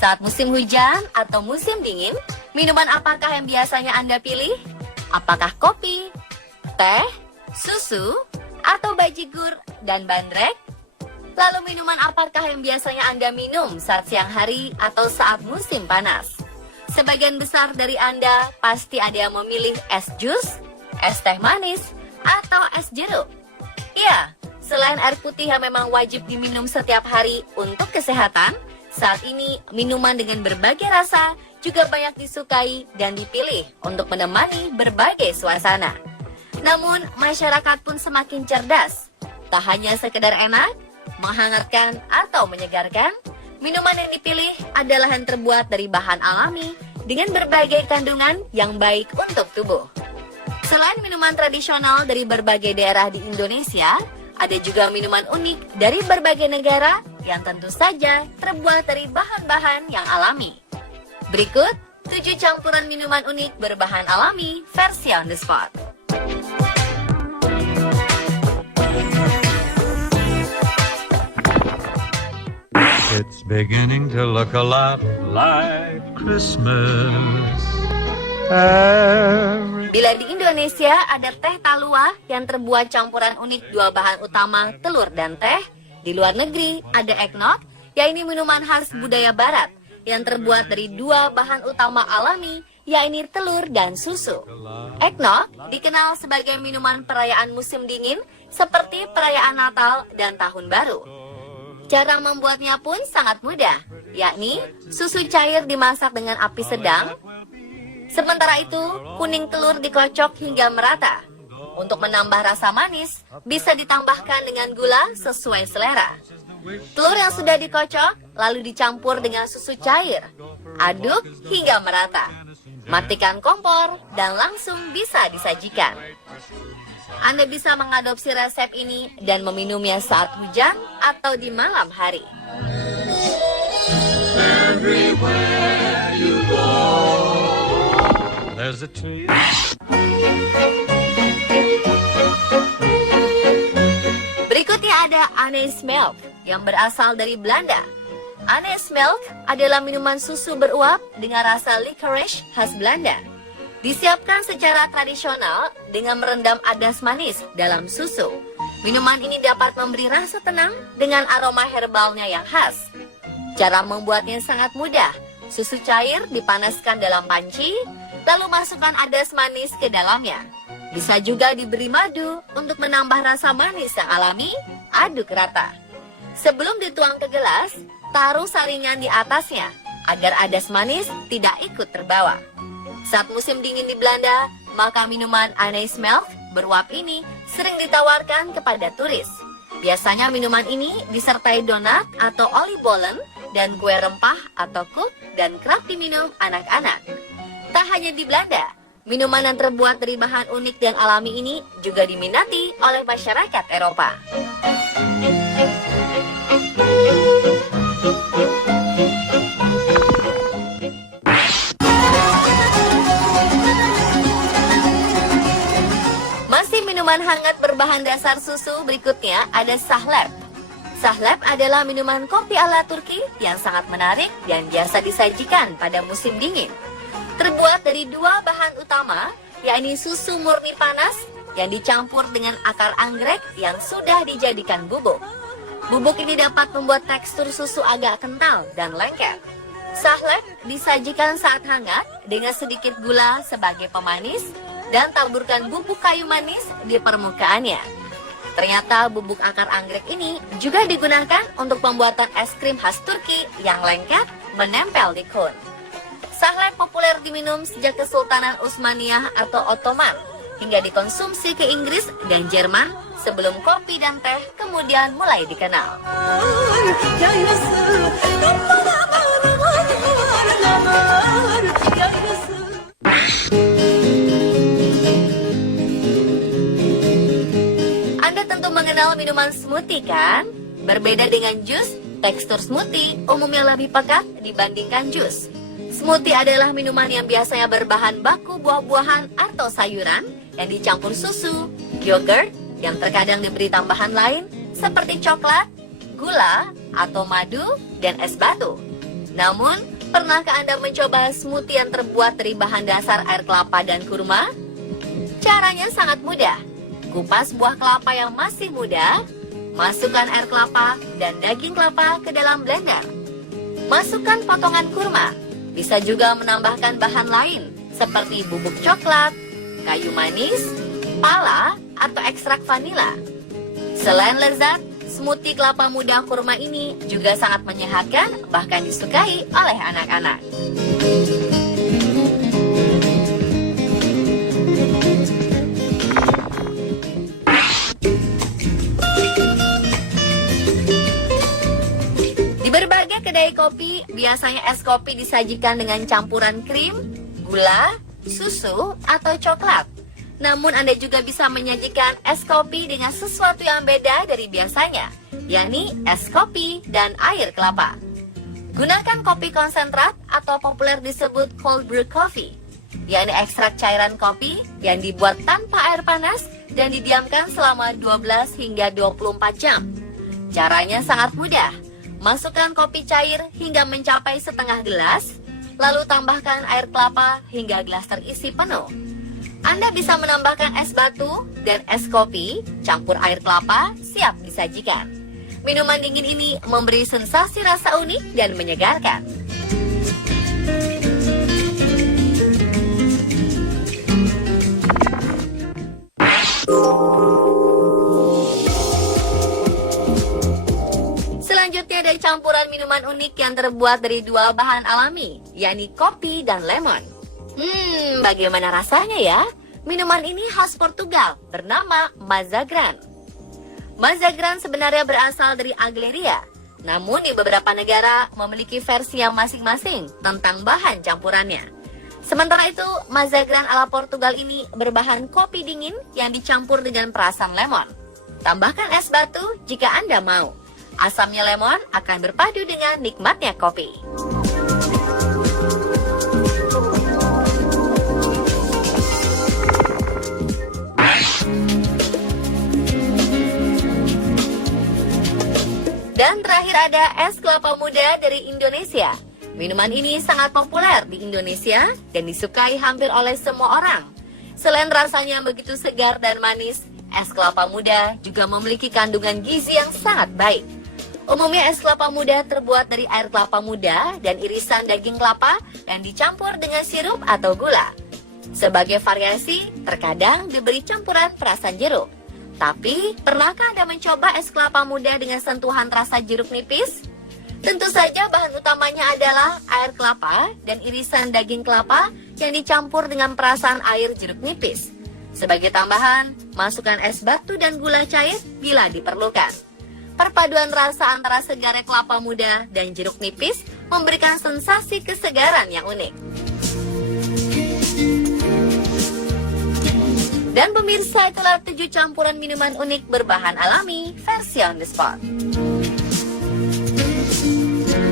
Saat musim hujan atau musim dingin, minuman apakah yang biasanya Anda pilih? Apakah kopi, teh, susu, atau bajigur dan bandrek? Lalu minuman apakah yang biasanya Anda minum saat siang hari atau saat musim panas? Sebagian besar dari Anda pasti ada yang memilih es jus, es teh manis, atau es jeruk. Ya, selain air putih yang memang wajib diminum setiap hari untuk kesehatan, saat ini minuman dengan berbagai rasa juga banyak disukai dan dipilih untuk menemani berbagai suasana. Namun, masyarakat pun semakin cerdas. Tak hanya sekedar enak, menghangatkan, atau menyegarkan, minuman yang dipilih adalah yang terbuat dari bahan alami dengan berbagai kandungan yang baik untuk tubuh. Selain minuman tradisional dari berbagai daerah di Indonesia, ada juga minuman unik dari berbagai negara yang tentu saja terbuat dari bahan-bahan yang alami. Berikut 7 campuran minuman unik berbahan alami versi on the spot. It's beginning to look a lot like Christmas. Bila di Indonesia ada teh talua yang terbuat campuran unik 2 bahan utama telur dan teh, di luar negeri ada eggnog, yaitu minuman khas budaya barat yang terbuat dari 2 bahan utama alami, yaitu telur dan susu. Eggnog dikenal sebagai minuman perayaan musim dingin seperti perayaan Natal dan Tahun Baru. Cara membuatnya pun sangat mudah, yakni susu cair dimasak dengan api sedang. Sementara itu, kuning telur dikocok hingga merata. Untuk menambah rasa manis, bisa ditambahkan dengan gula sesuai selera. Telur yang sudah dikocok, lalu dicampur dengan susu cair. Aduk hingga merata. Matikan kompor, dan langsung bisa disajikan. Anda bisa mengadopsi resep ini dan meminumnya saat hujan atau di malam hari. Everywhere you go, there's a tree. Berikutnya ada Anise Milk yang berasal dari Belanda. Anise Milk adalah minuman susu beruap dengan rasa licorice khas Belanda. Disiapkan secara tradisional dengan merendam adas manis dalam susu. Minuman ini dapat memberi rasa tenang dengan aroma herbalnya yang khas. Cara membuatnya sangat mudah. Susu cair dipanaskan dalam panci, lalu masukkan adas manis ke dalamnya. Bisa juga diberi madu untuk menambah rasa manis yang alami, aduk rata. Sebelum dituang ke gelas, taruh saringan di atasnya agar adas manis tidak ikut terbawa. Saat musim dingin di Belanda, maka minuman Anise Milk beruap ini sering ditawarkan kepada turis. Biasanya minuman ini disertai donat atau oliebollen dan kue rempah atau kuk dan kerap diminum anak-anak. Tak hanya di Belanda, minuman yang terbuat dari bahan unik dan alami ini juga diminati oleh masyarakat Eropa. Minuman hangat berbahan dasar susu berikutnya ada sahlep. Sahlep adalah minuman kopi ala Turki yang sangat menarik dan biasa disajikan pada musim dingin. Terbuat dari 2 bahan utama, yakni susu murni panas yang dicampur dengan akar anggrek yang sudah dijadikan bubuk. Bubuk ini dapat membuat tekstur susu agak kental dan lengket. Sahlep disajikan saat hangat dengan sedikit gula sebagai pemanis dan taburkan bubuk kayu manis di permukaannya. Ternyata bubuk akar anggrek ini juga digunakan untuk pembuatan es krim khas Turki yang lengket menempel di kun. Sahlep populer diminum sejak Kesultanan Utsmaniyah atau Ottoman hingga dikonsumsi ke Inggris dan Jerman sebelum kopi dan teh kemudian mulai dikenal. Mengenal minuman smoothie kan? Berbeda dengan jus, tekstur smoothie umumnya lebih pekat dibandingkan jus. Smoothie adalah minuman yang biasanya berbahan baku buah-buahan atau sayuran yang dicampur susu, yogurt, yang terkadang diberi tambahan lain seperti coklat, gula, atau madu, dan es batu. Namun, pernahkah Anda mencoba smoothie yang terbuat dari bahan dasar air kelapa dan kurma? Caranya sangat mudah. Kupas buah kelapa yang masih muda, masukkan air kelapa dan daging kelapa ke dalam blender. Masukkan potongan kurma. Bisa juga menambahkan bahan lain seperti bubuk coklat, kayu manis, pala, atau ekstrak vanila. Selain lezat, smoothie kelapa muda kurma ini juga sangat menyehatkan, bahkan disukai oleh anak-anak. Di berbagai kedai kopi, biasanya es kopi disajikan dengan campuran krim, gula, susu, atau coklat. Namun Anda juga bisa menyajikan es kopi dengan sesuatu yang beda dari biasanya, yakni es kopi dan air kelapa. Gunakan kopi konsentrat atau populer disebut cold brew coffee, yakni ekstrak cairan kopi yang dibuat tanpa air panas dan didiamkan selama 12 hingga 24 jam. Caranya sangat mudah. Masukkan kopi cair hingga mencapai setengah gelas, lalu tambahkan air kelapa hingga gelas terisi penuh. Anda bisa menambahkan es batu dan es kopi, campur air kelapa, siap disajikan. Minuman dingin ini memberi sensasi rasa unik dan menyegarkan. Selanjutnya ada campuran minuman unik yang terbuat dari dua bahan alami, yakni kopi dan lemon. Bagaimana rasanya ya? Minuman ini khas Portugal, bernama Mazagran. Mazagran sebenarnya berasal dari Agleria, namun di beberapa negara memiliki versi yang masing-masing tentang bahan campurannya. Sementara itu, Mazagran ala Portugal ini berbahan kopi dingin yang dicampur dengan perasan lemon. Tambahkan es batu jika Anda mau. Asamnya lemon akan berpadu dengan nikmatnya kopi. Dan terakhir ada es kelapa muda dari Indonesia. Minuman ini sangat populer di Indonesia dan disukai hampir oleh semua orang. Selain rasanya yang begitu segar dan manis, es kelapa muda juga memiliki kandungan gizi yang sangat baik. Umumnya es kelapa muda terbuat dari air kelapa muda dan irisan daging kelapa yang dicampur dengan sirup atau gula. Sebagai variasi, terkadang diberi campuran perasan jeruk. Tapi, pernahkah Anda mencoba es kelapa muda dengan sentuhan rasa jeruk nipis? Tentu saja bahan utamanya adalah air kelapa dan irisan daging kelapa yang dicampur dengan perasan air jeruk nipis. Sebagai tambahan, masukkan es batu dan gula cair bila diperlukan. Perpaduan rasa antara segarnya kelapa muda dan jeruk nipis memberikan sensasi kesegaran yang unik. Dan pemirsa, itulah 7 campuran minuman unik berbahan alami versi on the spot.